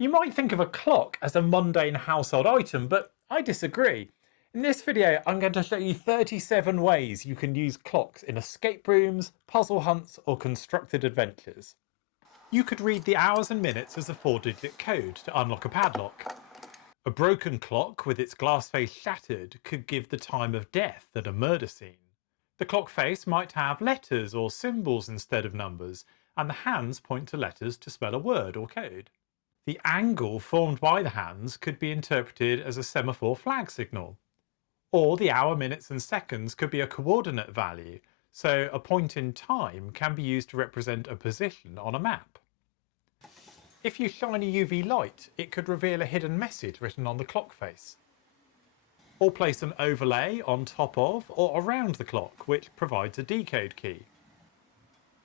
You might think of a clock as a mundane household item, but I disagree. In this video, I'm going to show you 37 ways you can use clocks in escape rooms, puzzle hunts, or constructed adventures. You could read the hours and minutes as a 4-digit code to unlock a padlock. A broken clock with its glass face shattered could give the time of death at a murder scene. The clock face might have letters or symbols instead of numbers, and the hands point to letters to spell a word or code. The angle formed by the hands could be interpreted as a semaphore flag signal. Or the hour, minutes and seconds could be a coordinate value, so a point in time can be used to represent a position on a map. If you shine a UV light, it could reveal a hidden message written on the clock face. Or place an overlay on top of or around the clock, which provides a decode key.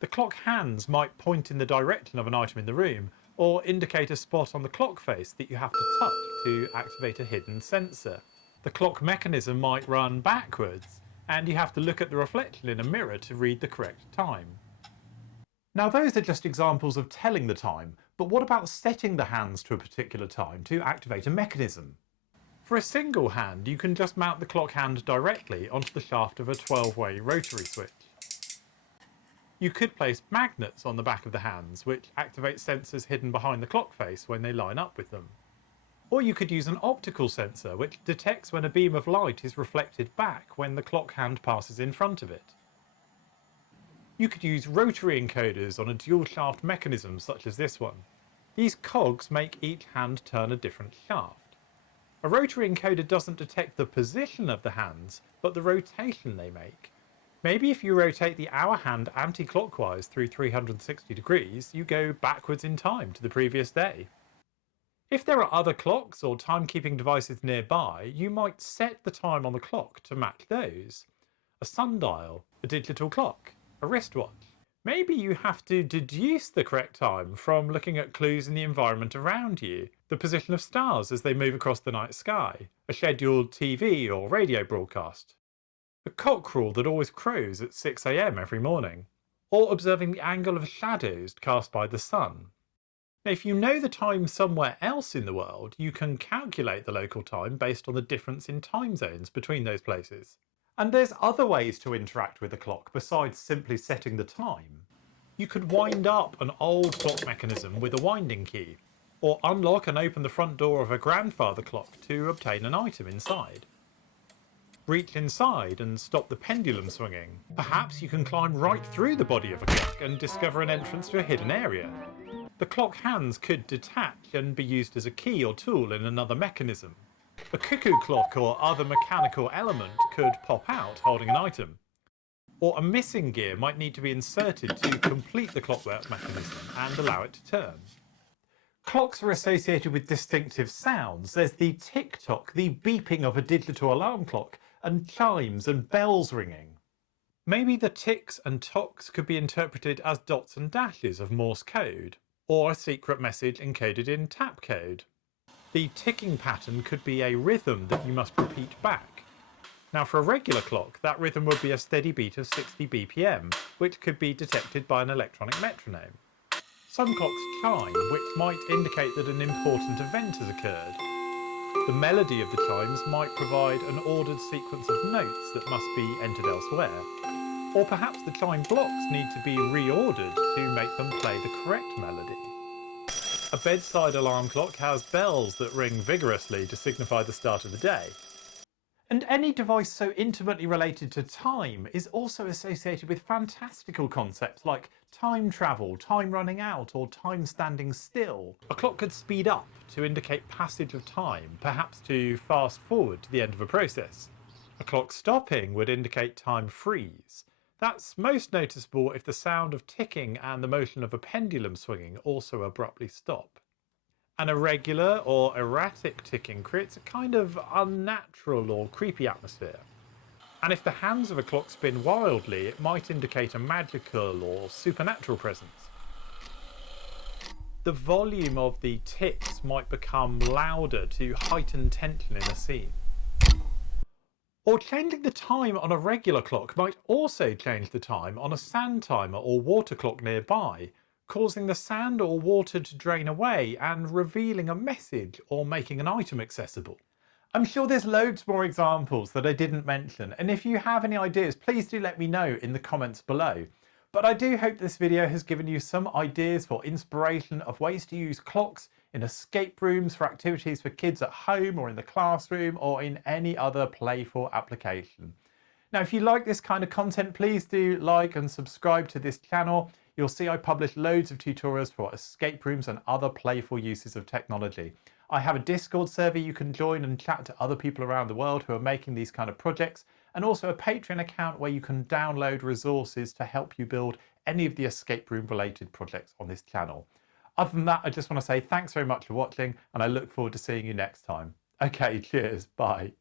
The clock hands might point in the direction of an item in the room, or indicate a spot on the clock face that you have to touch to activate a hidden sensor. The clock mechanism might run backwards, and you have to look at the reflection in a mirror to read the correct time. Now those are just examples of telling the time, but what about setting the hands to a particular time to activate a mechanism? For a single hand, you can just mount the clock hand directly onto the shaft of a 12-way rotary switch. You could place magnets on the back of the hands, which activate sensors hidden behind the clock face when they line up with them. Or you could use an optical sensor, which detects when a beam of light is reflected back when the clock hand passes in front of it. You could use rotary encoders on a dual shaft mechanism such as this one. These cogs make each hand turn a different shaft. A rotary encoder doesn't detect the position of the hands, but the rotation they make. Maybe if you rotate the hour hand anti-clockwise through 360 degrees, you go backwards in time to the previous day. If there are other clocks or timekeeping devices nearby, you might set the time on the clock to match those. A sundial, a digital clock, a wristwatch. Maybe you have to deduce the correct time from looking at clues in the environment around you, the position of stars as they move across the night sky, a scheduled TV or radio broadcast, a cockerel that always crows at 6 AM every morning, or observing the angle of shadows cast by the sun. Now, if you know the time somewhere else in the world, you can calculate the local time based on the difference in time zones between those places. And there's other ways to interact with the clock besides simply setting the time. You could wind up an old clock mechanism with a winding key, or unlock and open the front door of a grandfather clock to obtain an item inside. Reach inside and stop the pendulum swinging. Perhaps you can climb right through the body of a clock and discover an entrance to a hidden area. The clock hands could detach and be used as a key or tool in another mechanism. A cuckoo clock or other mechanical element could pop out holding an item. Or a missing gear might need to be inserted to complete the clockwork mechanism and allow it to turn. Clocks are associated with distinctive sounds. There's the tick-tock, the beeping of a digital alarm clock, and chimes and bells ringing. Maybe the ticks and tocks could be interpreted as dots and dashes of Morse code, or a secret message encoded in tap code. The ticking pattern could be a rhythm that you must repeat back. Now for a regular clock, that rhythm would be a steady beat of 60 BPM, which could be detected by an electronic metronome. Some clocks chime, which might indicate that an important event has occurred. The melody of the chimes might provide an ordered sequence of notes that must be entered elsewhere. Or perhaps the chime blocks need to be reordered to make them play the correct melody. A bedside alarm clock has bells that ring vigorously to signify the start of the day. And any device so intimately related to time is also associated with fantastical concepts like time travel, time running out, or time standing still. A clock could speed up to indicate passage of time, perhaps to fast forward to the end of a process. A clock stopping would indicate time freeze. That's most noticeable if the sound of ticking and the motion of a pendulum swinging also abruptly stop. An irregular or erratic ticking creates a kind of unnatural or creepy atmosphere. And if the hands of a clock spin wildly, it might indicate a magical or supernatural presence. The volume of the ticks might become louder to heighten tension in a scene. Or changing the time on a regular clock might also change the time on a sand timer or water clock nearby, causing the sand or water to drain away and revealing a message or making an item accessible. I'm sure there's loads more examples that I didn't mention, and if you have any ideas, please do let me know in the comments below. But I do hope this video has given you some ideas for inspiration of ways to use clocks in escape rooms for activities for kids at home or in the classroom or in any other playful application. Now, if you like this kind of content, please do like and subscribe to this channel. You'll see I publish loads of tutorials for escape rooms and other playful uses of technology. I have a Discord server you can join and chat to other people around the world who are making these kind of projects, and also a Patreon account where you can download resources to help you build any of the escape room related projects on this channel. Other than that, I just want to say thanks very much for watching, and I look forward to seeing you next time. Okay, cheers, bye.